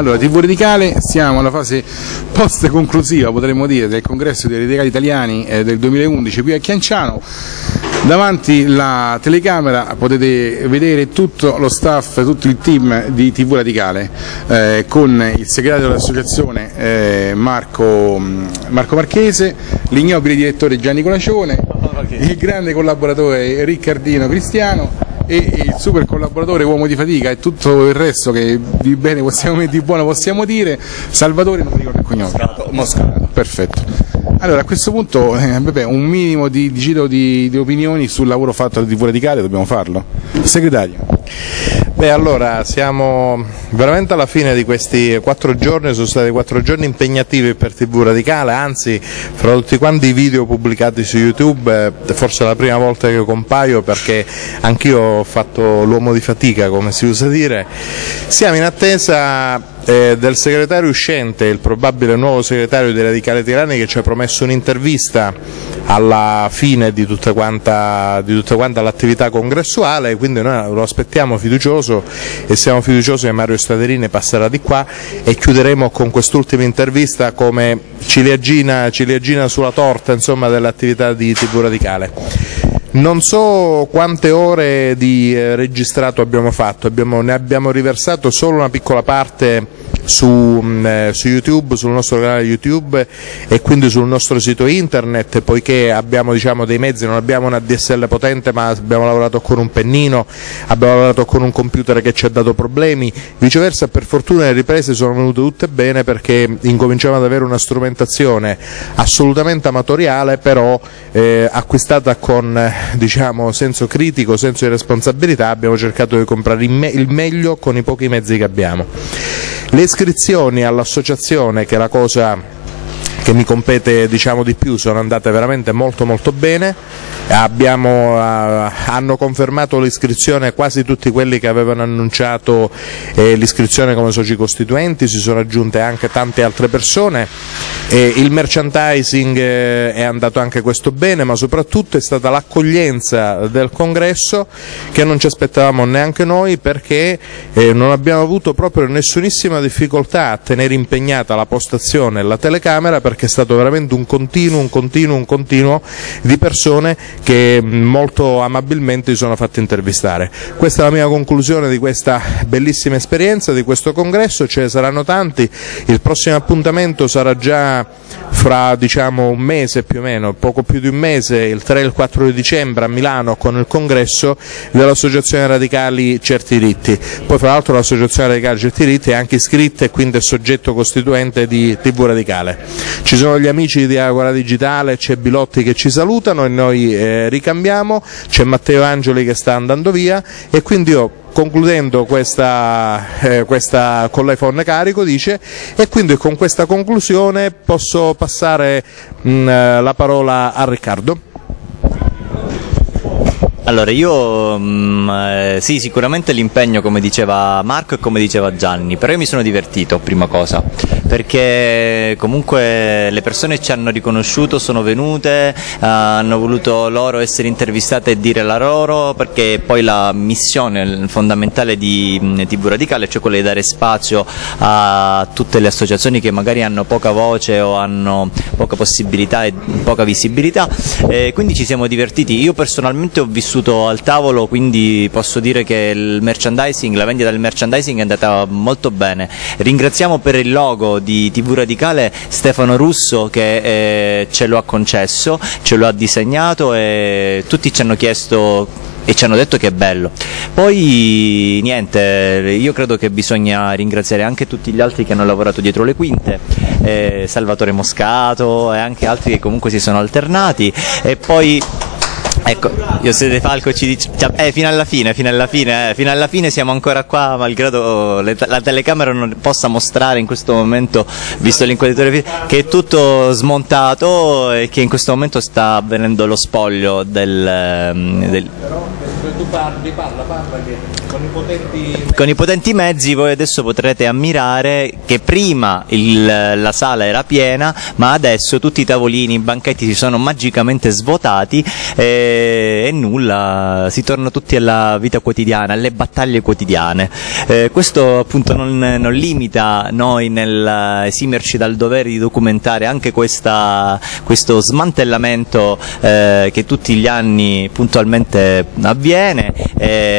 Allora, TV Radicale, siamo alla fase post conclusiva, potremmo dire, del congresso dei radicali italiani del 2011 qui a Chianciano. Davanti la telecamera potete vedere tutto lo staff, tutto il team di TV Radicale, con il segretario dell'associazione Marco Marchese, l'ignobile direttore Gianni Colacione, il grande collaboratore Riccardino Cristiano e il super collaboratore, uomo di fatica e tutto il resto che di bene di buono possiamo dire, Salvatore, non mi ricordo il cognome. Moscato. Perfetto. Allora, a questo punto un minimo di opinioni sul lavoro fatto da TV Radicale dobbiamo farlo. Segretario. Beh, allora siamo veramente alla fine di questi 4 giorni, sono stati 4 giorni impegnativi per TV Radicale, anzi fra tutti quanti i video pubblicati su YouTube forse è la prima volta che io compaio, perché anch'io ho fatto l'uomo di fatica, come si usa dire. Siamo in attesa del segretario uscente, il probabile nuovo segretario dei Radicali Italiani, che ci ha promesso un'intervista alla fine di tutta quanta l'attività congressuale, quindi noi lo aspettiamo fiducioso e siamo fiduciosi che Mario Staderini passerà di qua e chiuderemo con quest'ultima intervista come ciliegina sulla torta, insomma, dell'attività di TV Radicale. Non so quante ore di registrato abbiamo fatto, ne abbiamo riversato solo una piccola parte su YouTube, sul nostro canale YouTube e quindi sul nostro sito internet, poiché abbiamo dei mezzi, non abbiamo una DSL potente, ma abbiamo lavorato con un pennino, abbiamo lavorato con un computer che ci ha dato problemi, viceversa per fortuna le riprese sono venute tutte bene, perché incominciamo ad avere una strumentazione assolutamente amatoriale, però acquistata con senso critico, senso di responsabilità. Abbiamo cercato di comprare il meglio con i pochi mezzi che abbiamo. Le iscrizioni all'associazione, che è la cosa che mi compete di più, sono andate veramente molto bene. Hanno confermato l'iscrizione quasi tutti quelli che avevano annunciato l'iscrizione come soci costituenti, si sono aggiunte anche tante altre persone. Il merchandising è andato anche questo bene, ma soprattutto è stata l'accoglienza del congresso che non ci aspettavamo neanche noi, perché non abbiamo avuto proprio nessunissima difficoltà a tenere impegnata la postazione e la telecamera, perché è stato veramente un continuo di persone che molto amabilmente si sono fatte intervistare. Questa è la mia conclusione di questa bellissima esperienza, di questo congresso. Ce ne saranno tanti, il prossimo appuntamento sarà già fra un mese più o meno, poco più di un mese, il 3 e il 4 di dicembre a Milano, con il congresso dell'Associazione Radicali Certi Diritti. Poi fra l'altro l'Associazione Radicali Certi Diritti è anche iscritta e quindi è soggetto costituente di TV Radicale. Ci sono gli amici di Agora Digitale, c'è Bilotti che ci salutano e noi ricambiamo, c'è Matteo Angeli che sta andando via, e quindi io, concludendo questa con l'iPhone carico, e quindi con questa conclusione posso passare la parola a Riccardo. Allora io sì, sicuramente l'impegno, come diceva Marco e come diceva Gianni, però io mi sono divertito, prima cosa, perché comunque le persone ci hanno riconosciuto, sono venute, hanno voluto loro essere intervistate e dire la loro, perché poi la missione fondamentale di TV Radicale, cioè quella di dare spazio a tutte le associazioni che magari hanno poca voce o hanno poca possibilità e poca visibilità, quindi ci siamo divertiti. Io personalmente ho vissuto al tavolo, quindi posso dire che il merchandising, la vendita del merchandising è andata molto bene. Ringraziamo per il logo di TV Radicale Stefano Russo, che ce lo ha concesso, ce lo ha disegnato e tutti ci hanno chiesto e ci hanno detto che è bello. Poi niente, io credo che bisogna ringraziare anche tutti gli altri che hanno lavorato dietro le quinte, Salvatore Moscato e anche altri che comunque si sono alternati, e poi ecco, José De Falco ci dice fino alla fine siamo ancora qua, malgrado la telecamera non possa mostrare in questo momento, visto l'inquadratore, che è tutto smontato e che in questo momento sta avvenendo lo spoglio del... Tu parla che con il con i potenti mezzi voi adesso potrete ammirare che prima la sala era piena, ma adesso tutti i tavolini, i banchetti si sono magicamente svuotati e nulla, si torna tutti alla vita quotidiana, alle battaglie quotidiane. Questo appunto non limita noi nel esimerci dal dovere di documentare anche questo smantellamento che tutti gli anni puntualmente avviene,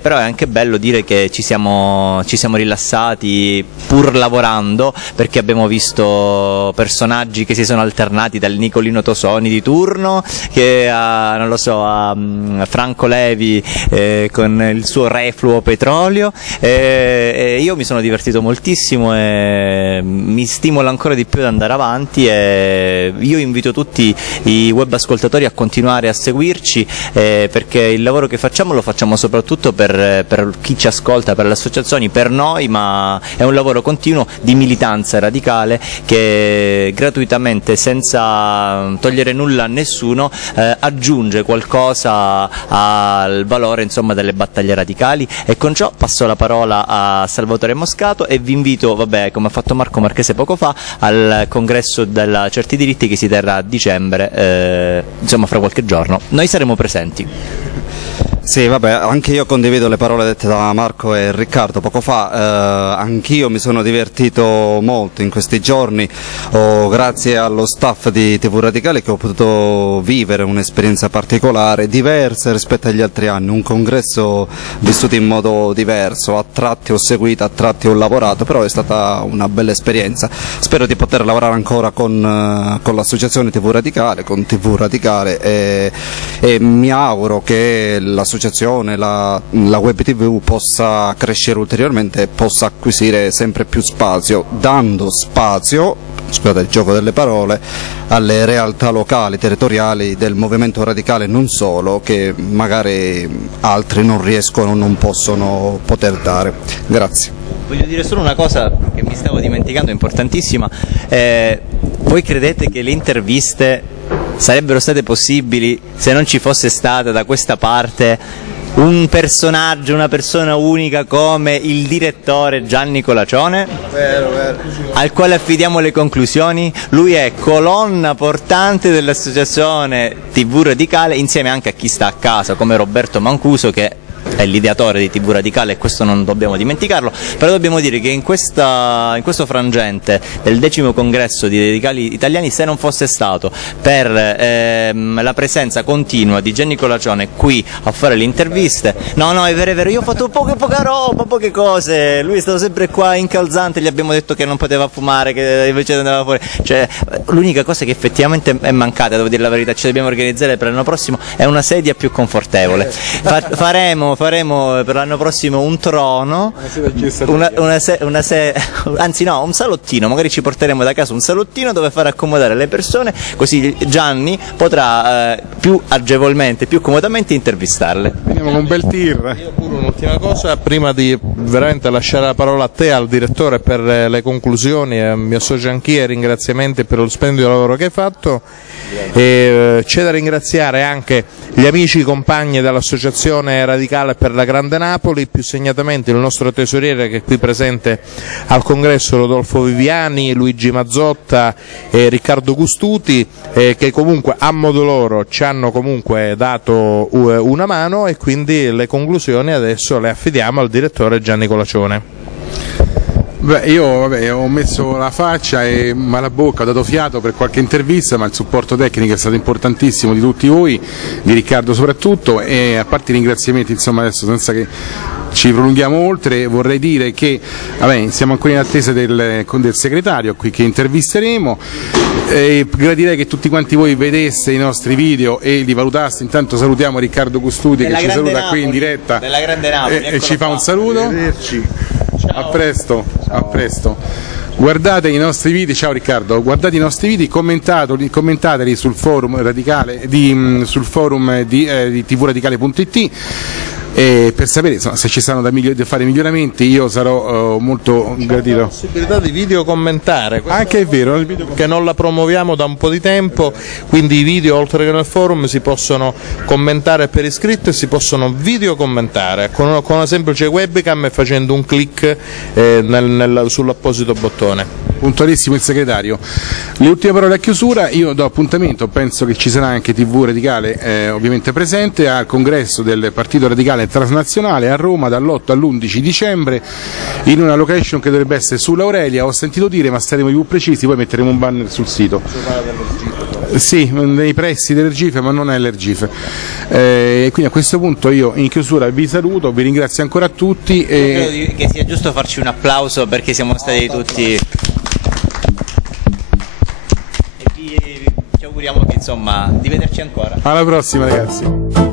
però è anche bello dire che ci siamo rilassati pur lavorando, perché abbiamo visto personaggi che si sono alternati, dal Nicolino Tosoni di turno che a Franco Levi con il suo refluo petrolio, e io mi sono divertito moltissimo e mi stimola ancora di più ad andare avanti, e io invito tutti i web ascoltatori a continuare a seguirci, perché il lavoro che facciamo lo facciamo soprattutto per chi ci ascolta, per le associazioni, per noi, ma è un lavoro continuo di militanza radicale che gratuitamente, senza togliere nulla a nessuno, aggiunge qualcosa al valore, insomma, delle battaglie radicali. E con ciò passo la parola a Salvatore Moscato e vi invito, come ha fatto Marco Marchese poco fa, al congresso della Certi Diritti che si terrà a dicembre, insomma fra qualche giorno. Noi saremo presenti. Sì, vabbè, anche io condivido le parole dette da Marco e Riccardo poco fa, anch'io mi sono divertito molto in questi giorni, grazie allo staff di TV Radicale che ho potuto vivere un'esperienza particolare, diversa rispetto agli altri anni, un congresso vissuto in modo diverso, a tratti ho seguito, a tratti ho lavorato, però è stata una bella esperienza. Spero di poter lavorare ancora con l'associazione TV Radicale, con TV Radicale, e mi auguro che l'associazione, la web TV possa crescere ulteriormente e possa acquisire sempre più spazio, dando spazio, scusate il gioco delle parole, alle realtà locali, territoriali del movimento radicale, non solo, che magari altri non riescono, non possono poter dare. Grazie. Voglio dire solo una cosa che mi stavo dimenticando, importantissima. Voi credete che le interviste sarebbero state possibili se non ci fosse stata da questa parte un personaggio, una persona unica come il direttore Gianni Colacione? Vero. Al quale affidiamo le conclusioni? Lui è colonna portante dell'associazione TV Radicale, insieme anche a chi sta a casa come Roberto Mancuso, che è l'ideatore di TV Radicale, e questo non dobbiamo dimenticarlo. Però dobbiamo dire che in questo frangente del 10° congresso di radicali italiani, se non fosse stato per la presenza continua di Gianni Colacione qui a fare le interviste, no è vero, io ho fatto poca roba, poche cose, lui è stato sempre qua incalzante, gli abbiamo detto che non poteva fumare, che invece andava fuori, cioè l'unica cosa che effettivamente è mancata, devo dire la verità, ci dobbiamo organizzare per l'anno prossimo, è una sedia più confortevole. Faremo per l'anno prossimo un trono, un salottino, magari ci porteremo da casa un salottino dove far accomodare le persone, così Gianni potrà più agevolmente, più comodamente intervistarle. Veniamo con un bel tir. Io pure un'ultima cosa, prima di veramente lasciare la parola a te, al direttore, per le conclusioni, mi associo anch'io ai ringraziamenti per lo splendido lavoro che hai fatto. C'è da ringraziare anche gli amici, i compagni dell'associazione radicale per la Grande Napoli, più segnatamente il nostro tesoriere che è qui presente al congresso, Rodolfo Viviani, Luigi Mazzotta e Riccardo Gustuti, che comunque a modo loro ci hanno comunque dato una mano, e quindi le conclusioni adesso le affidiamo al direttore Gianni Colacione. Io ho messo la faccia e la bocca, ho dato fiato per qualche intervista, ma il supporto tecnico è stato importantissimo di tutti voi, di Riccardo soprattutto, e a parte i ringraziamenti, insomma, adesso senza che ci prolunghiamo oltre, vorrei dire che siamo ancora in attesa del segretario qui che intervisteremo, e gradirei che tutti quanti voi vedeste i nostri video e li valutaste. Intanto salutiamo Riccardo Custudi che ci saluta Napoli, qui in diretta della Grande Napoli, e ci fa un saluto. Arrivederci. A presto. Guardate i nostri video, ciao Riccardo, guardate i nostri video, commentateli sul forum radicale sul forum di tvradicale.it. per sapere insomma, se ci saranno da fare miglioramenti. Io sarò molto gratito. La possibilità di video commentare, Anche è vero, che non la promuoviamo da un po' di tempo, quindi i video oltre che nel forum si possono commentare per iscritto e si possono video commentare con una semplice webcam e facendo un clic sull'apposito bottone. Puntualissimo il segretario. Le ultime parole a chiusura, io do appuntamento, penso che ci sarà anche TV Radicale ovviamente presente al congresso del Partito Radicale Transnazionale a Roma dall'8 all'11 dicembre in una location che dovrebbe essere sull'Aurelia, ho sentito dire, ma saremo più precisi, poi metteremo un banner sul sito. Sì, nei pressi dell'Ergife, ma non è l'Ergife. Quindi a questo punto io in chiusura vi saluto, vi ringrazio ancora a tutti. Credo che sia giusto farci un applauso perché siamo stati tutti... e ci auguriamo che, insomma, di vederci ancora. Alla prossima, ragazzi.